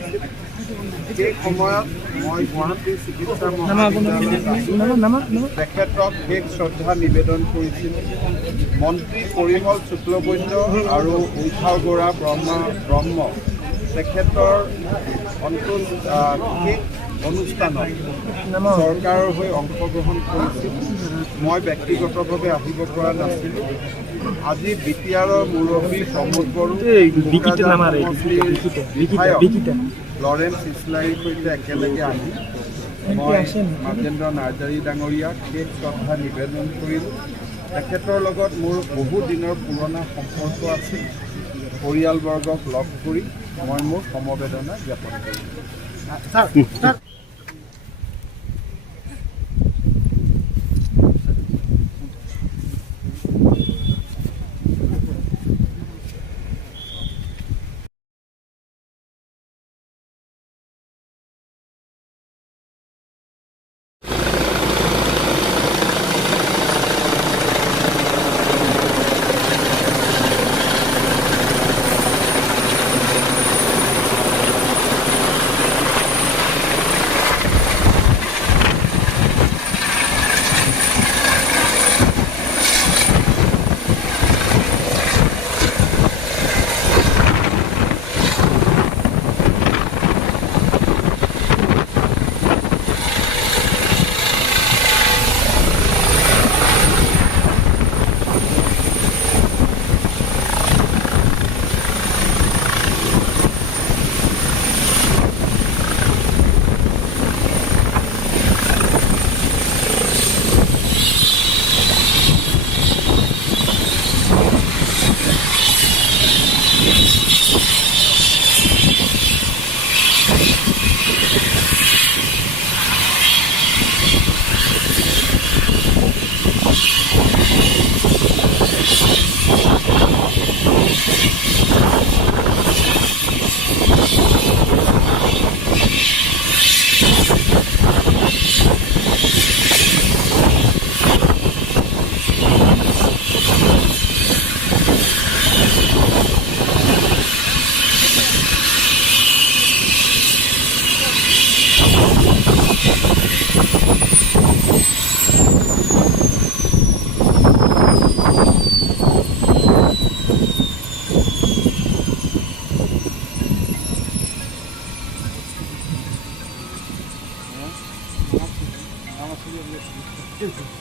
ৰাখিছিল। সেই সময়ত মই গুৱাহাটী চিকিৎসা মহাবিদ্যালয়ত তেখেতক শেষ শ্ৰদ্ধা নিবেদন কৰিছিলোঁ। মন্ত্ৰী পৰিমল শুক্লবৈদ্য আৰু উষা গৌৰা ব্ৰহ্ম তেখেতৰ শেষ অনুষ্ঠানত চৰকাৰৰ হৈ অংশগ্ৰহণ কৰিছিল। মই ব্যক্তিগতভাৱে আহিব পৰা নাছিলোঁ। আজি বিটিআৰৰ মুৰব্বী প্ৰমোদ বড়ো, লৰেন্স ইছলাৰীৰ সৈতে একেলগে আহি মই মাজেন্দ্ৰ নাৰ্জাৰী ডাঙৰীয়াক শেষ শ্ৰদ্ধা নিবেদন কৰিলোঁ। তেখেতৰ লগত মোৰ বহু দিনৰ পুৰণা সম্পৰ্ক আছিল। পৰিয়ালবৰ্গক লগ কৰি মই মোৰ সমবেদনা জ্ঞাপন কৰিলোঁ। Gracias.